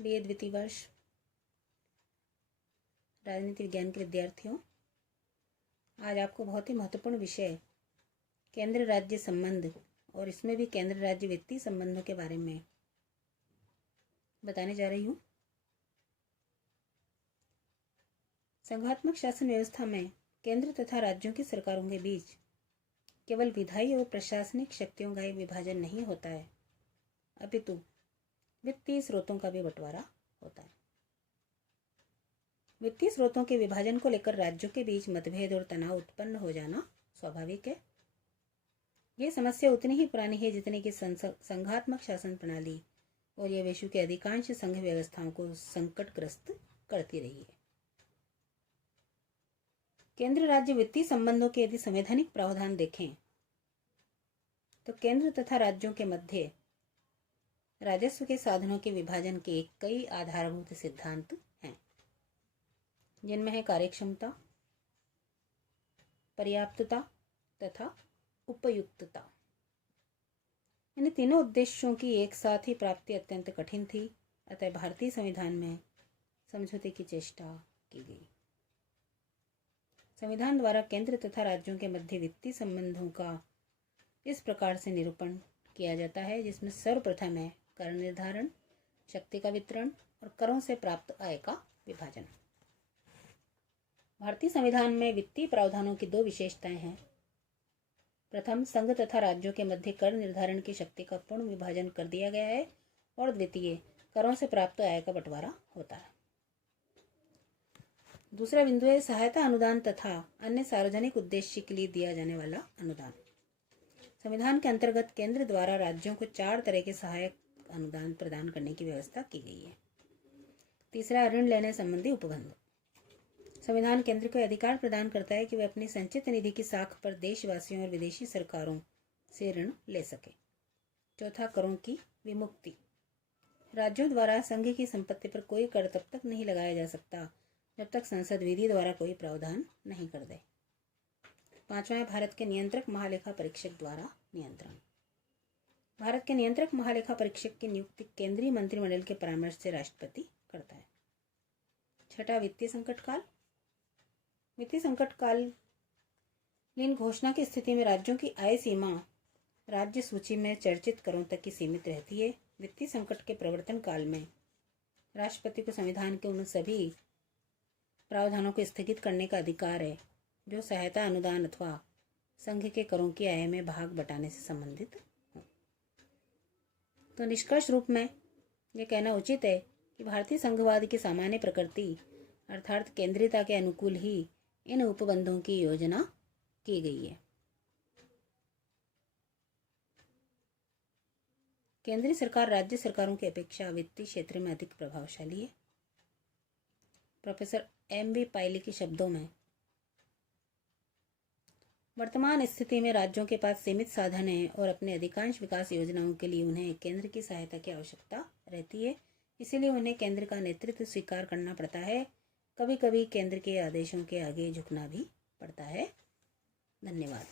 BA द्वितीय वर्ष राजनीति विज्ञान के विद्यार्थियों, आज आपको बहुत ही महत्वपूर्ण विषय केंद्र राज्य संबंध और इसमें भी केंद्र राज्य वित्तीय संबंधों के बारे में बताने जा रही हूँ। संघात्मक शासन व्यवस्था में केंद्र तथा राज्यों की सरकारों के बीच केवल विधायी और प्रशासनिक शक्तियों का एक विभाजन नहीं होता है, अपितु वित्तीय स्रोतों का भी बंटवारा होता है। वित्तीय स्रोतों के विभाजन को लेकर राज्यों के बीच मतभेद और तनाव उत्पन्न हो जाना स्वाभाविक है। ये समस्या उतनी ही पुरानी है जितनी कि संघात्मक शासन प्रणाली और यह विश्व के अधिकांश संघ व्यवस्थाओं को संकटग्रस्त करती रही है। केंद्र राज्य वित्तीय संबंधों के यदि संवैधानिक प्रावधान देखें तो केंद्र तथा राज्यों के मध्य राजस्व के साधनों के विभाजन के कई आधारभूत सिद्धांत हैं, जिनमें है कार्यक्षमता, पर्याप्तता तथा उपयुक्तता। इन तीनों उद्देश्यों की एक साथ ही प्राप्ति अत्यंत कठिन थी, अतः भारतीय संविधान में समझौते की चेष्टा की गई। संविधान द्वारा केंद्र तथा राज्यों के मध्य वित्तीय संबंधों का इस प्रकार से निरूपण किया जाता है जिसमें सर्वप्रथम है कर निर्धारण, शक्ति का वितरण और करों से प्राप्त आय का विभाजन। भारतीय संविधान में वित्तीय प्रावधानों की दो विशेषताएं हैं। प्रथम, संघ तथा राज्यों के मध्य कर निर्धारण की शक्ति का पूर्ण विभाजन कर दिया गया है और द्वितीय, करों से प्राप्त आय का बंटवारा होता है। दूसरा बिंदु है सहायता अनुदान तथा अन्य सार्वजनिक उद्देश्य के लिए दिया जाने वाला अनुदान। संविधान के अंतर्गत केंद्र द्वारा राज्यों को 4 तरह के सहायक अनुदान प्रदान करने की व्यवस्था की गई है। तीसरा, ऋण लेने संबंधी उपबंध। संविधान केंद्र को अधिकार प्रदान करता है कि वह अपनी संचित निधि की साख पर देशवासियों और विदेशी सरकारों से ऋण ले सके। चौथा, करों की विमुक्ति। राज्यों द्वारा संघ की संपत्ति पर कोई कर तब तक नहीं लगाया जा सकता जब तक संसद विधि द्वारा कोई प्रावधान नहीं कर दे। पांचवा है भारत के नियंत्रक महालेखा परीक्षक द्वारा नियंत्रण। भारत के नियंत्रक महालेखा परीक्षक की नियुक्ति केंद्रीय मंत्रिमंडल के परामर्श से राष्ट्रपति करता है। छठा, वित्तीय संकट काल। वित्तीय संकट कालीन घोषणा की स्थिति में राज्यों की आय सीमा राज्य सूची में चर्चित करों तक की सीमित रहती है। वित्तीय संकट के प्रवर्तन काल में राष्ट्रपति को संविधान के उन सभी प्रावधानों को स्थगित करने का अधिकार है जो सहायता अनुदान अथवा संघ के करों की आय में भाग बटाने से संबंधित हो। तो निष्कर्ष रूप में यह कहना उचित है कि भारतीय संघवाद की सामान्य प्रकृति अर्थात केंद्रीयता के अनुकूल ही इन उपबंधों की योजना की गई है। केंद्रीय सरकार राज्य सरकारों की अपेक्षा वित्तीय क्षेत्र में अधिक प्रभावशाली है। Professor M.V. पायली के शब्दों में, वर्तमान स्थिति में राज्यों के पास सीमित साधन हैं और अपने अधिकांश विकास योजनाओं के लिए उन्हें केंद्र की सहायता की आवश्यकता रहती है। इसीलिए उन्हें केंद्र का नेतृत्व स्वीकार करना पड़ता है। कभी कभी केंद्र के आदेशों के आगे झुकना भी पड़ता है। धन्यवाद।